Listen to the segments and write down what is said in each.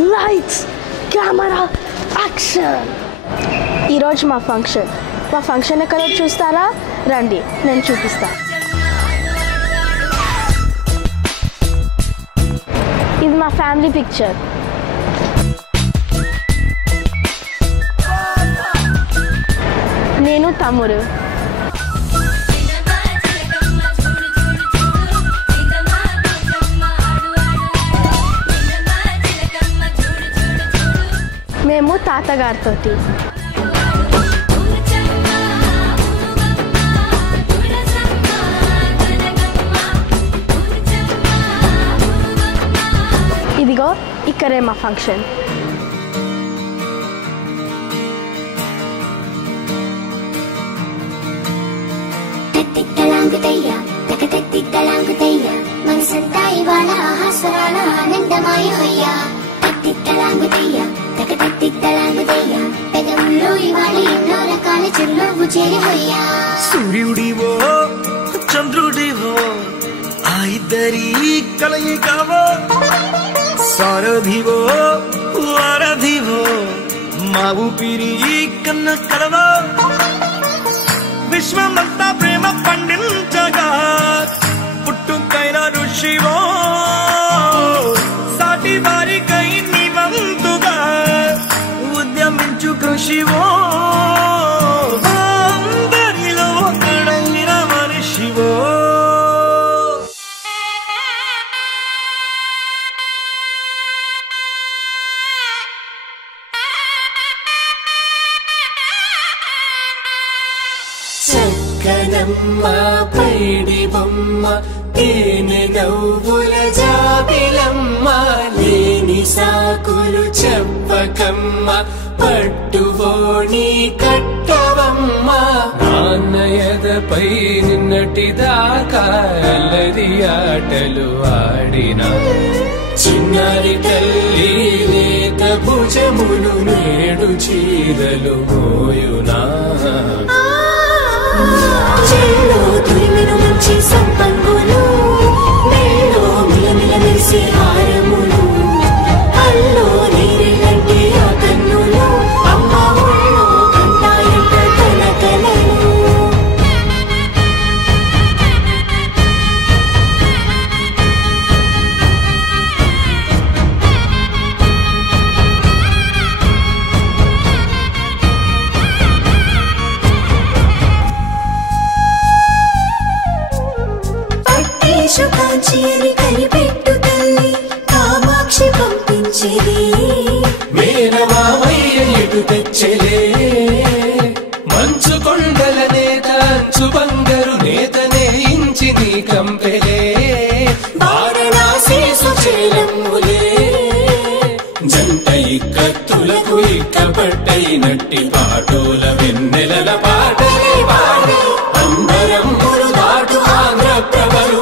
Lights camera action. ఈరోజు మా function ఎక్కడో చూస్తారా? రండి, నేను చూపిస్తా. ఇది మా ఫ్యామిలీ పిక్చర్. నేను తమ్ముడు. మేము తాతగారితో. ఇదిగో ఇక్కడే మా ఫంక్షన్. మనసంతా ఇవాళ ఆహాస్వరాల ఆనందమయమయ్యా. పెదవుల్లో ఇవాళ ఎన్నో రకాల చిరునవ్వు చేరిపోయా. సూర్యుడివో చంద్రుడివో ఆ ఇద్దరి కలయికవో, సారథివో వారధివో మా ఊపిరి కన్న కలవో. విశ్వమంతా ప్రేమ పండించగా పుట్టుకైన ఋషివో, సాటి వారికై నివంతుగా ఉద్యమించు కృషివో. అందరిలో ఒకడైన మనిషివో. చక్కనమ్మ పైడి బొమ్మ తేనె నవ్వుల జాబిలమ్మ, లేని సాకులు చెప్పకమ్మ పట్టువోణి కట్టవమ్మ. నాన్నయదపై నిన్నటిదాకా అల్లరి ఆటలు ఆడిన చిన్నారి తల్లి లేత భుజములు నేడు చీరలు మోయునా. చెల్లో తురిమిన మంచి సంపంగులు, మెల్లో మిలమిల మెరిసే హారములు, అల్లో నీరిలంటే ఆ కన్నులు, అమ్మ ఒళ్ళో కంటాయంట తన కలలు. కాంచిని కనిపెట్టు తల్లి కామాక్షి పంపించేది, మేనమామయ్య ఎటు తెచ్చలే. మంచు కొండల నేత అంచు బంగారు నేతనే ఇంచి నీ కంపెలే. వారణాసి సుచేలమ్ములే జంట ఇక్కత్తులకు ఇక్కపట్టైనట్టి పాటోల వెన్నెలల పాటలే పాడే. అంబరమ్ములు దాటు ఆంధ్ర ప్రభలు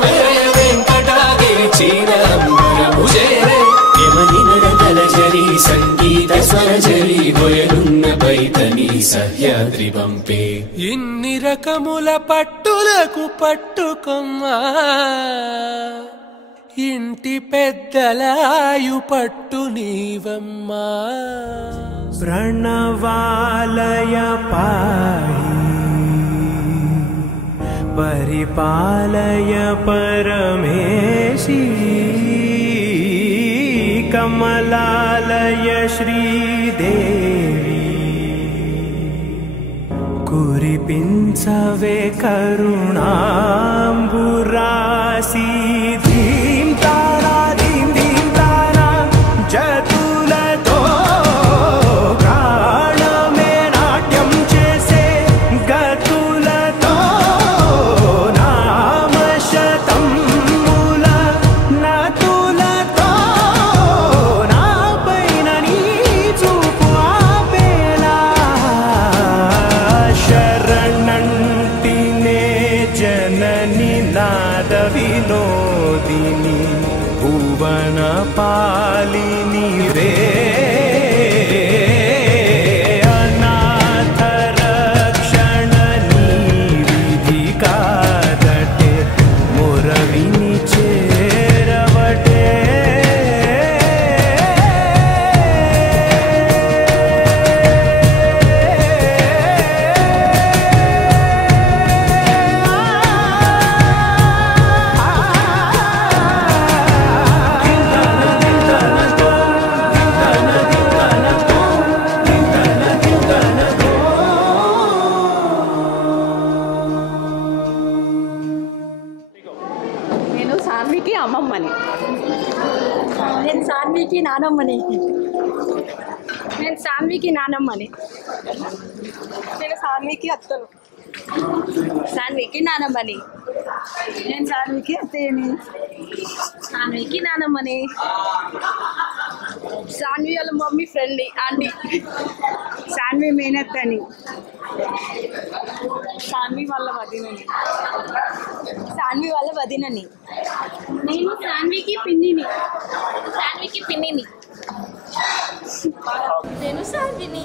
సంగీత స్వరజరి గొయలున్న పైతని సహ్యాద్రి పంపే. ఇన్ని రకముల పట్టులకు పట్టుకొమ్మా, ఇంటి పెద్దలాయు పట్టు నీవమ్మా. ప్రణవాలయ పాహి పరిపాలయ పరమేశి, కమలాలయ శ్రీదేవి కురిపించవే కరుణాంబురాసి. ధీం తారా ధీం ధీం తారా జతులతో ప్రాణమే నాట్యం చేసే గతులతో నామశతం వినోదిని భువన పాలిని రే. అనాథ రక్షణ నీ విధి కాదటే మురవిని చేరవటే. సాన్వికి అమ్మమ్మని. నేను సాన్వికి నానమ్మని. నేను సాన్వికి నానమ్మని. నేను సాన్వికి అత్తను. సాన్వికి నానమ్మని. నేను సాన్వికి అత్తయ్యని. సాన్వికి నానమ్మని. సాన్వి వాళ్ళ మమ్మీ ఫ్రెండ్ ఆంటీ. సాన్వి మేనత్తని. సాన్వి వాళ్ళ వదినని. సాన్వి వాళ్ళ వదినని. నేను సాన్వికి పిన్నిని. సాన్వికి పిన్నిని. నేను సాన్విని.